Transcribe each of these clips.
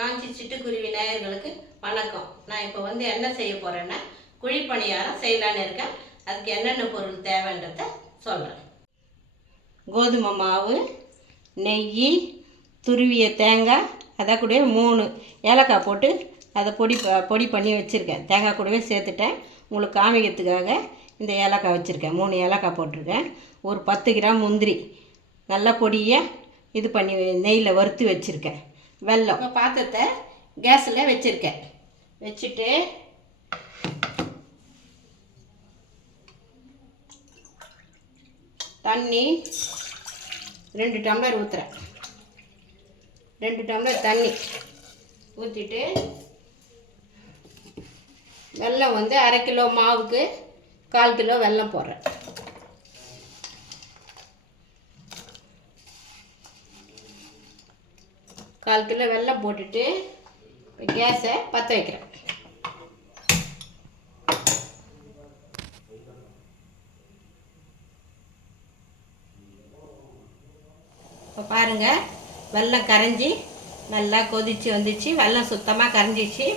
காஞ்சி சிட்டுக்குருவி நேயர்களுக்கு வணக்கம். நான் இப்போ என்ன செய்ய போகிறேன்னா குழி பணியாரம் செய்யலான்னு இருக்கேன். அதுக்கு என்னென்ன பொருள் தேவைன்றத சொல்கிறேன். கோதுமை மாவு, நெய், துருவிய தேங்காய், அதை கூட 3 ஏலக்காய் போட்டு அதை பொடி பண்ணி வச்சுருக்கேன். தேங்காய் கூடவே சேர்த்துட்டேன். உங்களுக்கு காமிக்கிறதுக்காக இந்த ஏலக்காய் வச்சுருக்கேன். 3 ஏலக்காய் போட்டிருக்கேன். ஒரு 10 கிராம் முந்திரி நல்லா பொடியை இது பண்ணி நெய்யில் வறுத்து வச்சுருக்கேன். வெல்லம் பாத்திரத்தை கேஸில் வச்சுருக்கேன். வச்சுட்டு தண்ணி 2 டம்ளர் ஊற்றுறேன். 2 டம்ளர் தண்ணி ஊற்றிட்டு வெல்லம் 1/2 கிலோ மாவுக்கு 1/4 கிலோ வெல்லம் போடுறேன். கால் கிலோ வெல்லம் போட்டுட்டு கேஸை பற்ற வைக்கிறேன். இப்போ பாருங்கள், வெல்லம் கரைஞ்சி நல்லா கொதித்து வந்துச்சு. வெல்லம் சுத்தமாக கரைஞ்சிச்சு.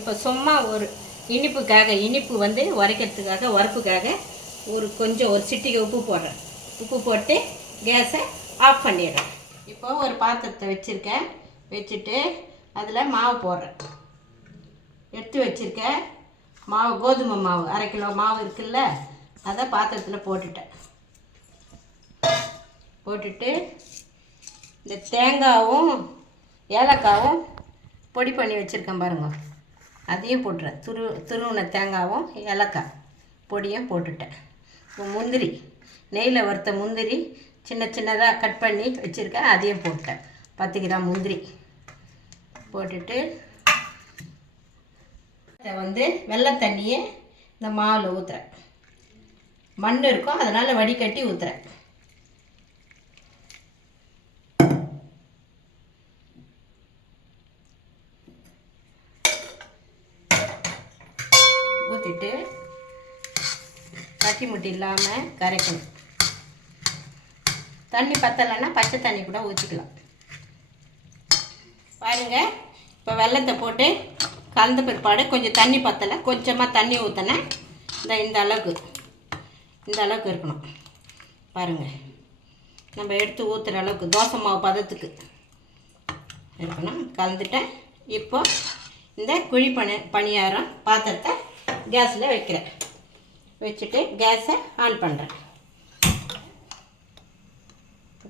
இப்போ சும்மா ஒரு இனிப்பு உரைக்கிறதுக்காக உரப்புக்காக ஒரு சிட்டிகை உப்பு போடுறேன். உப்பு போட்டு கேஸை ஆஃப் பண்ணிடுறேன். இப்போ ஒரு பாத்திரத்தை வச்சுருக்கேன். வச்சுட்டு அதில் மாவு போடுறேன். எடுத்து வச்சுருக்கேன் மாவு, கோதுமை மாவு 1/2 கிலோ மாவு இருக்குல்ல, அதை பாத்திரத்தில் போட்டுட்டு இந்த தேங்காயும் ஏலக்காயும் பொடி பண்ணி வச்சுருக்கேன் பாருங்க, அதையும் போட்டுறேன். துருவின தேங்காயும் ஏலக்காய் பொடியும் போட்டுட்டேன். இப்போ முந்திரி, நெய்யில் வறுத்த முந்திரி சின்னதாக கட் பண்ணி வச்சுருக்கேன், அதையும் போட்டேன். 10 கிராம் முந்திரி போட்டுட்டு வெள்ளை தண்ணியை இந்த மாவில் ஊற்றுறேன். மண் இருக்கும், அதனால் வடிகட்டி ஊற்றுறேன். ஊற்றிட்டு கட்டி முட்டி இல்லாமல் கரைக்கணும். தண்ணி பத்தலைன்னா பச்சை தண்ணி கூட ஊற்றிக்கலாம். பாருங்கள், இப்போ வெல்லத்தை போட்டு கலந்த பிற்பாடு கொஞ்சம் தண்ணி பத்தலை, கொஞ்சமாக தண்ணி ஊற்றினேன். இந்த அளவுக்கு இருக்கணும். பாருங்கள், நம்ம எடுத்து ஊற்றுற அளவுக்கு தோசை மாவு பதத்துக்கு இருக்கணும். கலந்துட்டேன். இப்போ இந்த குழி பணியாரம் பாத்திரத்தை கேஸில் வைக்கிறேன். வச்சுட்டு கேஸை ஆன் பண்ணுறேன்.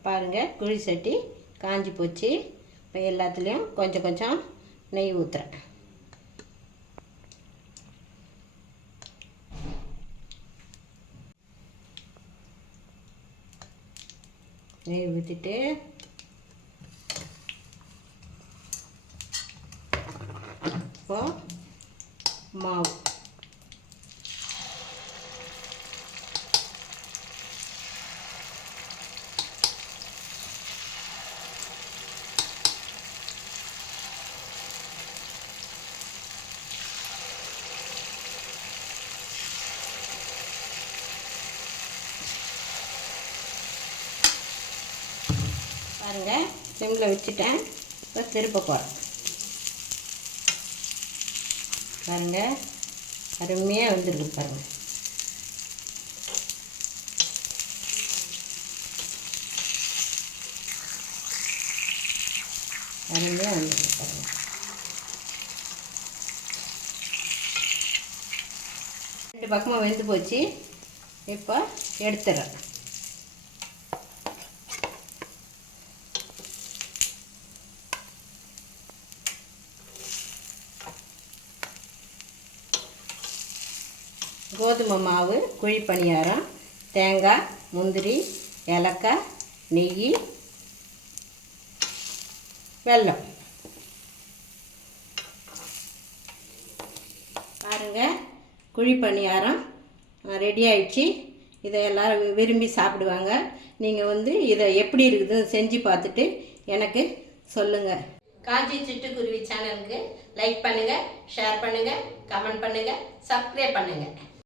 பாருங்கள், குழி சட்டி காஞ்சி போச்சு. இப்போ எல்லாத்துலேயும் கொஞ்சம் நெய் ஊற்றுறேன். நெய் ஊற்றிட்டு இப்போ மாவு பாருங்கள், சிம்மில் வச்சுட்டேன். இப்போ திருப்ப போகிறேன். பாருங்கள், அருமையாக வந்துருக்கு. பாருங்கள், அருமையாக வந்துருக்கு. பாருங்கள், 2 பக்கமாக வெந்து போச்சு. இப்போ எடுத்துடுறேன். கோதுமை மாவு, குழி பணியாரம், தேங்காய், முந்திரி, ஏலக்காய், நெய், வெல்லம். பாருங்கள், குழி பணியாரம் ரெடி ஆயிடுச்சு. இதை எல்லோரும் விரும்பி சாப்பிடுவாங்க. நீங்கள் இதை எப்படி இருக்குதுன்னு செஞ்சு பார்த்துட்டு எனக்கு சொல்லுங்கள். காஞ்சி சிட்டுக்குருவி சேனலுக்கு லைக் பண்ணுங்கள், ஷேர் பண்ணுங்கள், கமெண்ட் பண்ணுங்கள், சப்ஸ்கிரைப் பண்ணுங்கள்.